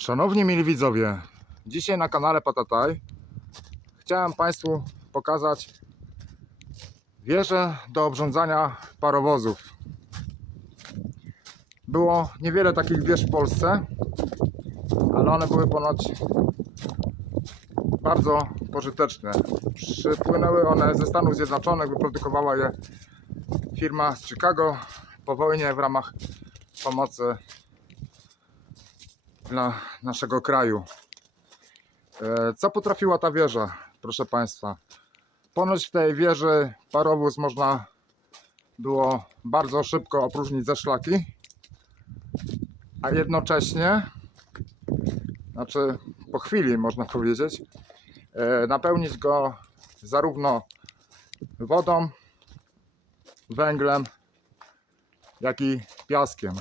Szanowni mili widzowie, dzisiaj na kanale Patataj chciałem Państwu pokazać wieżę do obrządzania parowozów. Było niewiele takich wież w Polsce, ale one były ponoć bardzo pożyteczne. Przypłynęły one ze Stanów Zjednoczonych, wyprodukowała je firma z Chicago po wojnie w ramach pomocy dla naszego kraju. E, Co potrafiła ta wieża, proszę Państwa? Ponoć w tej wieży parowóz można było bardzo szybko opróżnić ze szlaki, a jednocześnie, znaczy po chwili można powiedzieć, e, napełnić go zarówno wodą, węglem, jak i piaskiem.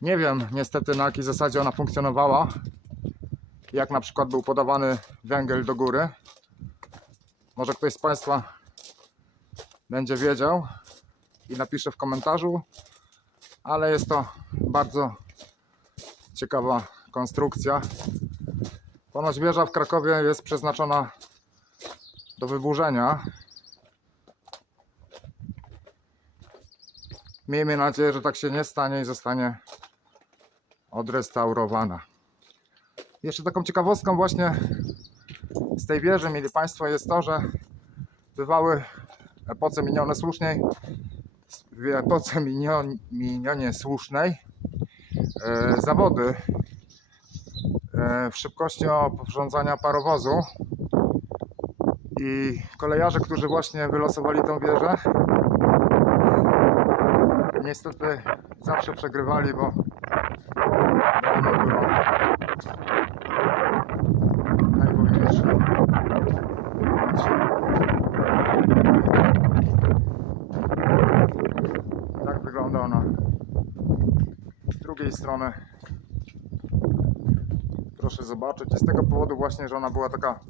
Nie wiem niestety na jakiej zasadzie ona funkcjonowała. Jak na przykład był podawany węgiel do góry. Może ktoś z Państwa będzie wiedział i napisze w komentarzu. Ale jest to bardzo ciekawa konstrukcja. Ponoć wieża w Krakowie jest przeznaczona do wyburzenia. Miejmy nadzieję, że tak się nie stanie i zostanie odrestaurowana. Jeszcze taką ciekawostką właśnie z tej wieży, mieli Państwo, jest to, że bywały w epoce minione słusznej, w epoce minion, minionie słusznej e, zawody e, w szybkości oporządzania parowozu i kolejarze, którzy właśnie wylosowali tą wieżę, niestety zawsze przegrywali, bo najwolniejsze. Tak wygląda ona z drugiej strony. Proszę zobaczyć. Z tego powodu właśnie, że ona była taka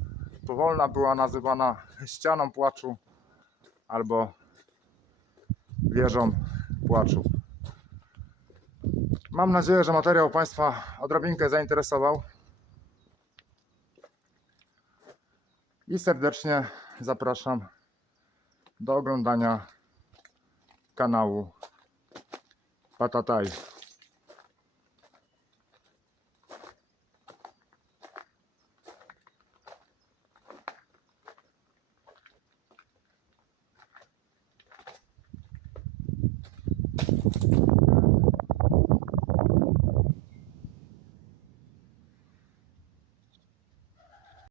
powolna, była nazywana ścianą płaczu albo wieżą płaczu. Mam nadzieję, że materiał Państwa odrobinkę zainteresował. I serdecznie zapraszam do oglądania kanału Patataj.